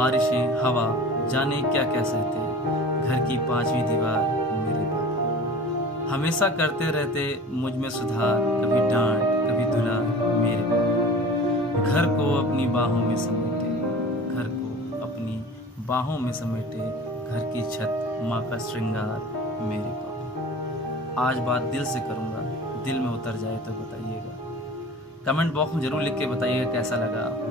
बारिशें, हवा, जाने क्या क्या सहते, घर की पांचवी दीवार मेरे पापा। हमेशा करते रहते मुझ में सुधार, कभी डांट कभी दुलार मेरे पापा। घर को अपनी बाहों में समेटे, घर को अपनी बाहों में समेटे, घर की छत माँ का श्रृंगार मेरे पापा। आज बात दिल से करूँगा, दिल में उतर जाए तो बताइएगा। कमेंट बॉक्स में ज़रूर लिख के बताइएगा कैसा लगा आपको।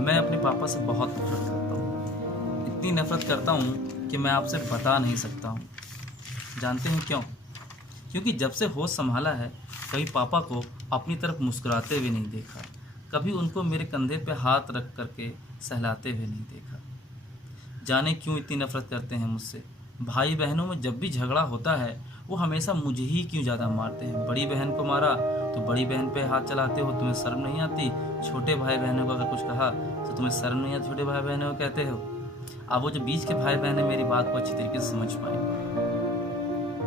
मैं अपने पापा से बहुत नफरत करता हूँ, इतनी नफरत करता हूँ कि मैं आपसे बता नहीं सकता हूँ। जानते हैं क्यों? क्योंकि जब से होश संभाला है, कभी पापा को अपनी तरफ मुस्कुराते हुए नहीं देखा, कभी उनको मेरे कंधे पे हाथ रख करके सहलाते हुए नहीं देखा। जाने क्यों इतनी नफरत करते हैं मुझसे। भाई बहनों में जब भी झगड़ा होता है, वो हमेशा मुझे ही क्यों ज़्यादा मारते हैं। बड़ी बहन को मारा तो बड़ी बहन पे हाथ चलाते हो, तुम्हें शर्म नहीं आती। छोटे भाई बहनों को अगर कुछ कहा तो तुम्हें शर्म नहीं आती, छोटे भाई बहनों को कहते हो। अब वो जो बीच के भाई बहन है, मेरी बात को अच्छी तरीके से समझ पाए।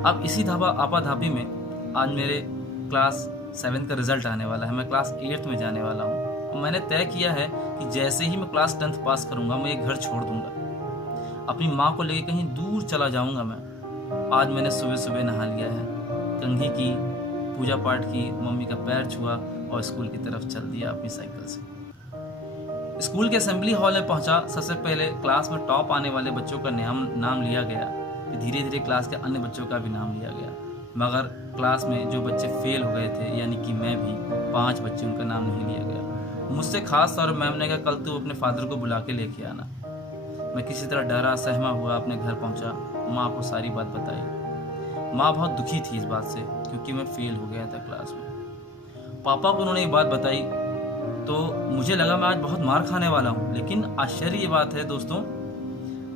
अब इसी आपाधापी में आज मेरे क्लास 7 का रिजल्ट आने वाला है। मैं क्लास 8 में जाने वाला हूँ और मैंने तय किया है कि जैसे ही मैं क्लास 10 पास करूँगा, मैं ये घर छोड़ दूँगा, अपनी माँ को लेकर कहीं दूर चला जाऊँगा मैं। आज मैंने सुबह सुबह नहा लिया है, कंघी की, पूजा पाठ की, मम्मी का पैर छुआ और स्कूल की तरफ चल दिया अपनी साइकिल से। स्कूल के असेंबली हॉल में पहुंचा। सबसे पहले क्लास में टॉप आने वाले बच्चों का नाम लिया गया, फिर धीरे धीरे क्लास के अन्य बच्चों का भी नाम लिया गया। मगर क्लास में जो बच्चे फेल हो गए थे, यानी कि मैं भी, 5 बच्चे, उनका नाम नहीं लिया गया। मुझसे खास तौर पर मैम ने कहा, कल तू अपने फादर को बुला के लेके आना। मैं किसी तरह डरा सहमा हुआ अपने घर पहुंचा, माँ को सारी बात बताई। माँ बहुत दुखी थी इस बात से, क्योंकि मैं फेल हो गया था क्लास में। पापा को उन्होंने ये बात बताई तो मुझे लगा मैं आज बहुत मार खाने वाला हूँ। लेकिन आश्चर्य ये बात है दोस्तों,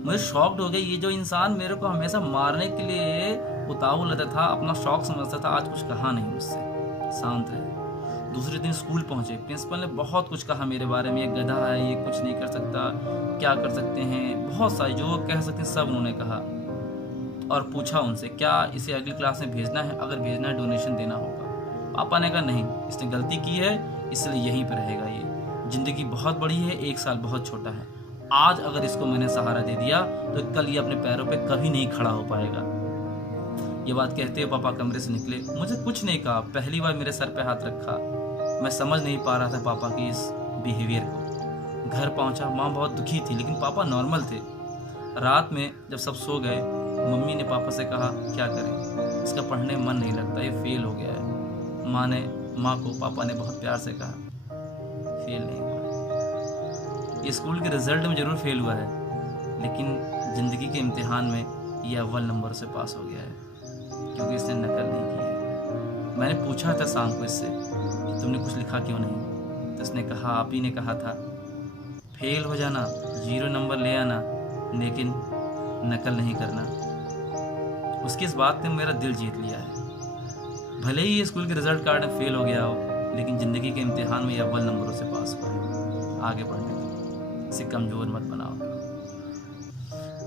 मुझे शॉक्ड हो गई। ये जो इंसान मेरे को हमेशा मारने के लिए उतावल रहता था, अपना शौक समझता था, आज कुछ कहा नहीं मुझसे, शांत रहे। दूसरे दिन स्कूल पहुंचे, प्रिंसिपल ने बहुत कुछ कहा मेरे बारे में। ये गधा है, ये कुछ नहीं कर सकता, क्या कर सकते हैं, बहुत सारी जो कह सकते हैं सब उन्होंने कहा। और पूछा उनसे, क्या इसे अगली क्लास में भेजना है? अगर भेजना है डोनेशन देना होगा। पापा ने कहा नहीं, इसने गलती की है, इसलिए यहीं पर रहेगा। ये जिंदगी बहुत बड़ी है, 1 साल बहुत छोटा है। आज अगर इसको मैंने सहारा दे दिया तो कल ये अपने पैरों पे कभी नहीं खड़ा हो पाएगा। ये बात कहते हुए पापा कमरे से निकले। मुझे कुछ नहीं कहा, पहली बार मेरे सर पे हाथ रखा। मैं समझ नहीं पा रहा था पापा की इस बिहेवियर को। घर पहुंचा, माँ बहुत दुखी थी, लेकिन पापा नॉर्मल थे। रात में जब सब सो गए, मम्मी ने पापा से कहा, क्या करें, इसका पढ़ने में मन नहीं लगता, ये फेल हो गया है। माँ को पापा ने बहुत प्यार से कहा, फेल नहीं हुआ, ये स्कूल के रिजल्ट में ज़रूर फेल हुआ है, लेकिन ज़िंदगी के इम्तिहान में ये अव्वल नंबर से पास हो गया है, क्योंकि इसने नकल नहीं की है। मैंने पूछा था शाम को इससे कि तुमने कुछ लिखा क्यों नहीं, तो इसने कहा, आप ही ने कहा था फेल हो जाना, 0 नंबर ले आना, लेकिन नकल नहीं करना। उसकी इस बात ने मेरा दिल जीत लिया है। भले ही ये स्कूल के रिजल्ट कार्ड में फेल हो गया हो, लेकिन ज़िंदगी के इम्तिहान में ये अव्वल नंबरों से पास हुआ है। आगे बढ़ने दो, इसे कमज़ोर मत बनाओ।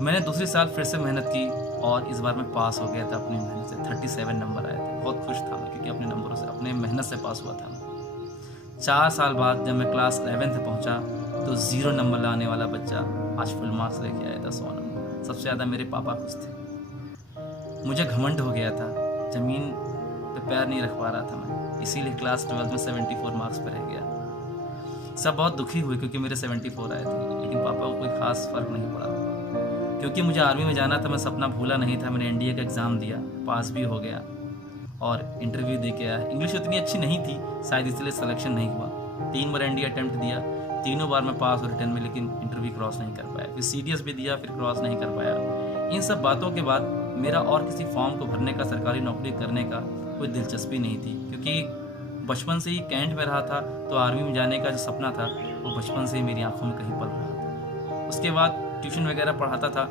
मैंने दूसरी साल फिर से मेहनत की और इस बार मैं पास हो गया था अपनी मेहनत से। 37 नंबर आए थे। बहुत खुश था मैं, क्योंकि अपने नंबरों से, अपने मेहनत से पास हुआ था मैं। 4 साल बाद जब मैं क्लास 11 पहुंचा तो 0 नंबर लाने वाला बच्चा आज फुल मार्क्स लेके आया था, 100 नंबर। सबसे ज़्यादा मेरे पापा खुश थे। मुझे घमंड हो गया था, ज़मीन पे पैर नहीं रख पा रहा था मैं, इसीलिए क्लास 12 में 74 मार्क्स पर रह गया। सब बहुत दुखी हुए क्योंकि मेरे 74 आए थे, लेकिन पापा को कोई खास फर्क नहीं पड़ा, क्योंकि मुझे आर्मी में जाना था। मैं सपना भूला नहीं था। मैंने एनडीए का एग्ज़ाम दिया, पास भी हो गया और इंटरव्यू दे के आया। इंग्लिश उतनी अच्छी नहीं थी शायद, इसलिए सिलेक्शन नहीं हुआ। 3 बार एनडीए अटैम्प्ट दिया, तीनों बार मैं पास और रिटर्न में, लेकिन इंटरव्यू क्रॉस नहीं कर पाया। फिर सीडीएस भी दिया, फिर क्रॉस नहीं कर पाया। इन सब बातों के बाद मेरा और किसी फॉर्म को भरने का, सरकारी नौकरी करने का कोई दिलचस्पी नहीं थी, क्योंकि बचपन से ही कैंट में रहा था, तो आर्मी में जाने का जो सपना था वो बचपन से ही मेरी आंखों में कहीं पल रहा था। उसके बाद ट्यूशन वगैरह पढ़ाता था,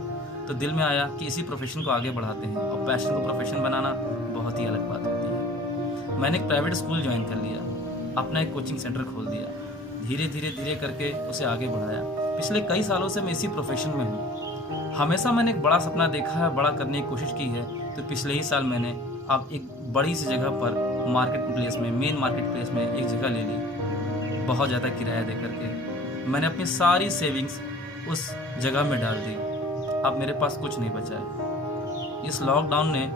तो दिल में आया कि इसी प्रोफेशन को आगे बढ़ाते हैं, और पैशन को प्रोफेशन बनाना बहुत ही अलग बात होती है। मैंने एक प्राइवेट स्कूल ज्वाइन कर लिया, अपना एक कोचिंग सेंटर खोल दिया, धीरे धीरे करके उसे आगे बढ़ाया। पिछले कई सालों से मैं इसी प्रोफेशन में हूँ। हमेशा मैंने एक बड़ा सपना देखा है, बड़ा करने की कोशिश की है, तो पिछले ही साल मैंने अब एक बड़ी सी जगह पर मार्केट प्लेस में, मेन मार्केट प्लेस में एक जगह ले ली, बहुत ज़्यादा किराया दे करके। मैंने अपनी सारी सेविंग्स उस जगह में डाल दी। अब मेरे पास कुछ नहीं बचा है। इस लॉकडाउन ने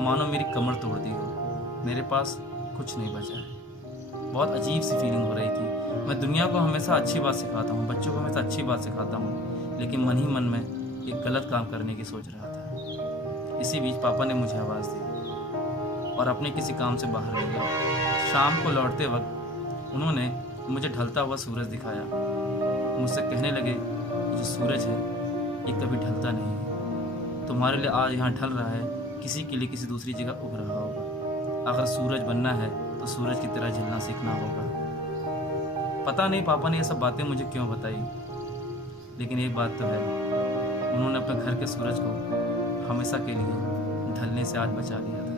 मानो मेरी कमर तोड़ दी हो। मेरे पास कुछ नहीं बचा है। बहुत अजीब सी फीलिंग हो रही थी। मैं दुनिया को हमेशा अच्छी बात सिखाता हूँ, बच्चों को हमेशा अच्छी बात सिखाता हूँ, लेकिन मन ही मन में एक गलत काम करने की सोच रहा था। इसी बीच पापा ने मुझे आवाज़ दी और अपने किसी काम से बाहर ले गए। शाम को लौटते वक्त उन्होंने मुझे ढलता हुआ सूरज दिखाया। मुझसे कहने लगे, जो सूरज है ये कभी ढलता नहीं है। तुम्हारे लिए आज यहाँ ढल रहा है, किसी के लिए किसी दूसरी जगह उग रहा होगा। अगर सूरज बनना है तो सूरज की तरह जलना सीखना होगा। पता नहीं पापा ने ये सब बातें मुझे क्यों बताई, लेकिन एक बात तो है, उन्होंने अपने घर के सूरज को हमेशा के लिए ढलने से आज बचा लिया था।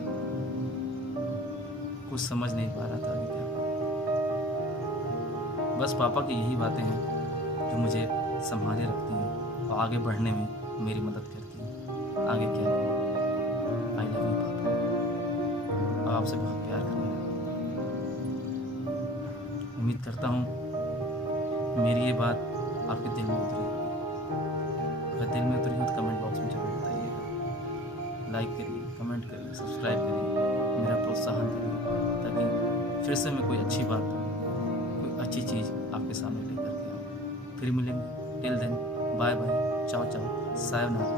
कुछ समझ नहीं पा रहा था अभी क्या। बस पापा की यही बातें हैं जो मुझे संभाले रखती हैं और आगे बढ़ने में मेरी मदद करती हैं। आगे क्या करूं? आई लव यू पापा। आपसे बहुत प्यार करने लगा। उम्मीद करता हूँ मेरी ये बात आपके दिल में उतरी होगी। अगर दिल में उतरी हो तो कमेंट बॉक्स में जरूर बताइएगा। लाइक करिए, कमेंट करिए, सब्सक्राइब करिए, मेरा प्रोत्साहन करिए, ताकि फिर से मैं कोई अच्छी बात, कोई अच्छी चीज़ आपके सामने लेकर के आऊँ। फिर मिलेंगे। टिल देन, बाय बाय, चाओ चाओ, सायोनारा।